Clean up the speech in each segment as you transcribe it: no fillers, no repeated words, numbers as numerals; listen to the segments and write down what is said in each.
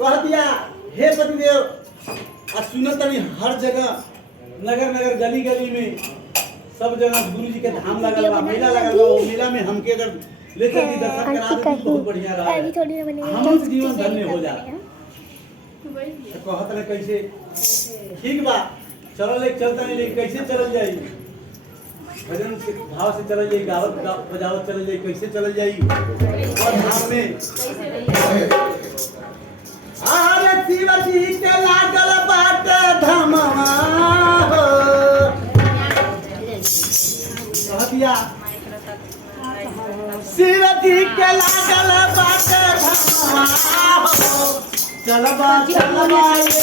कह दिया हे पतिदेव सुनत तनी हर जगह नगर नगर गली गली में सब जगह गुरु जी के धाम लगल बा, मेला लगल बा। वो मेला में हमके अगर लेकर के दर्शन करा दे तो बहुत बढ़िया रहा, हम जीवन धन्य हो जा। तो कहत रहे कैसे ठीक बा चल ले चलता नहीं लेकिन कैसे चल जाई, भजन से भाव से चल जाई, गावत बजावत चल जाई, कैसे चल जाई और धाम में अरे शिव जी के लागल बाट धमवा हो कह दिया शिव जी के लागल बाट धमवा हो चलबा चलबा ये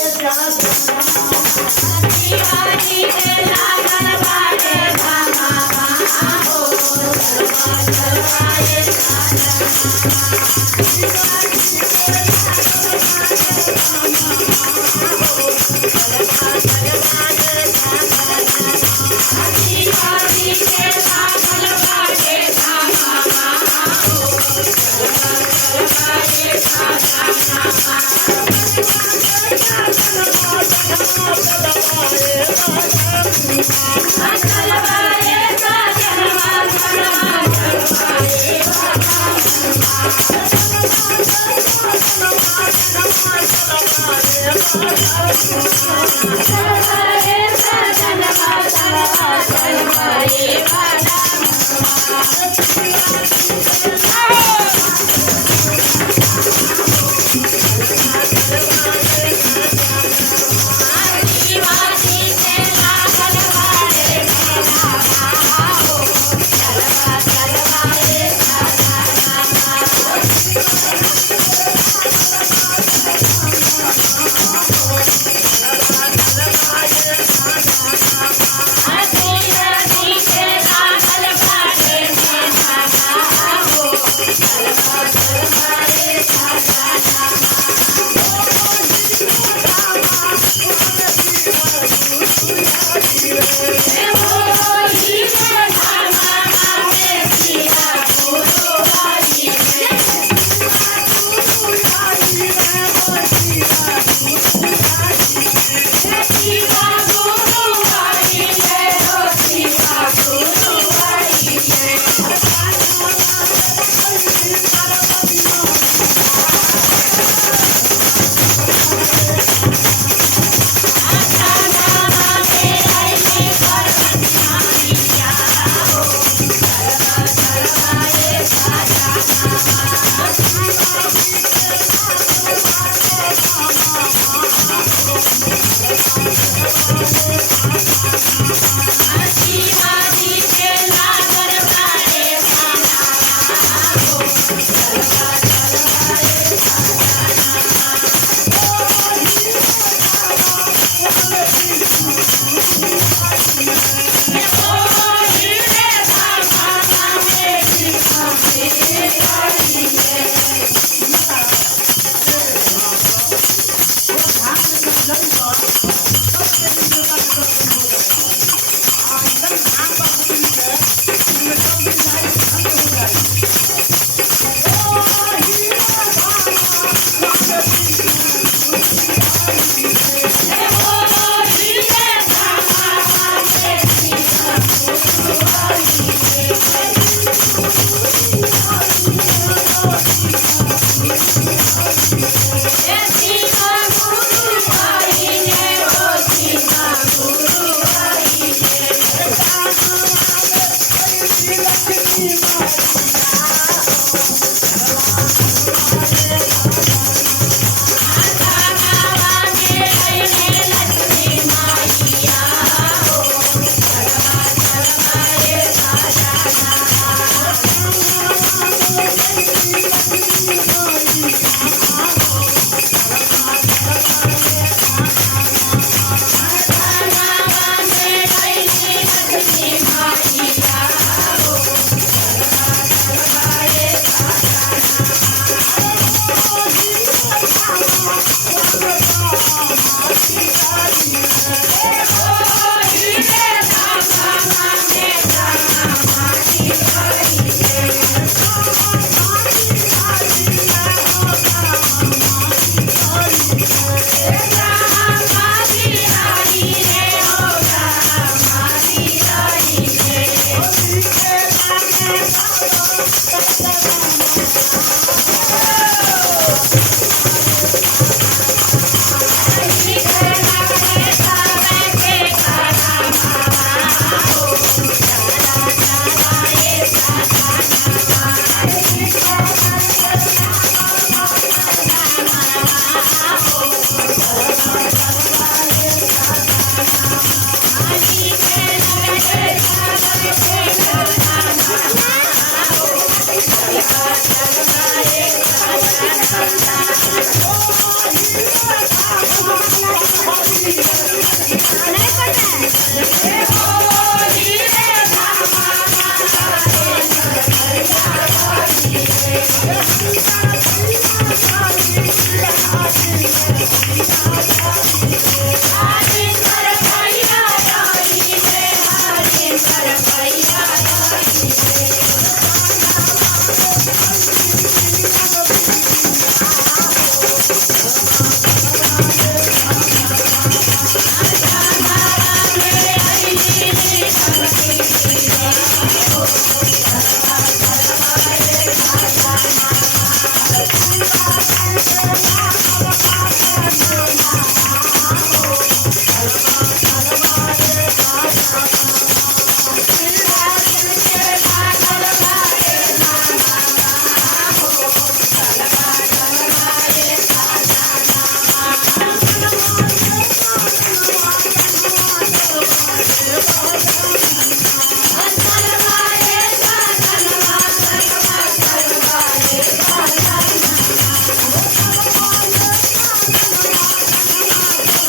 शिव जी के लागल बाट धमवा हो चलबा चलबा ये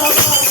बाबा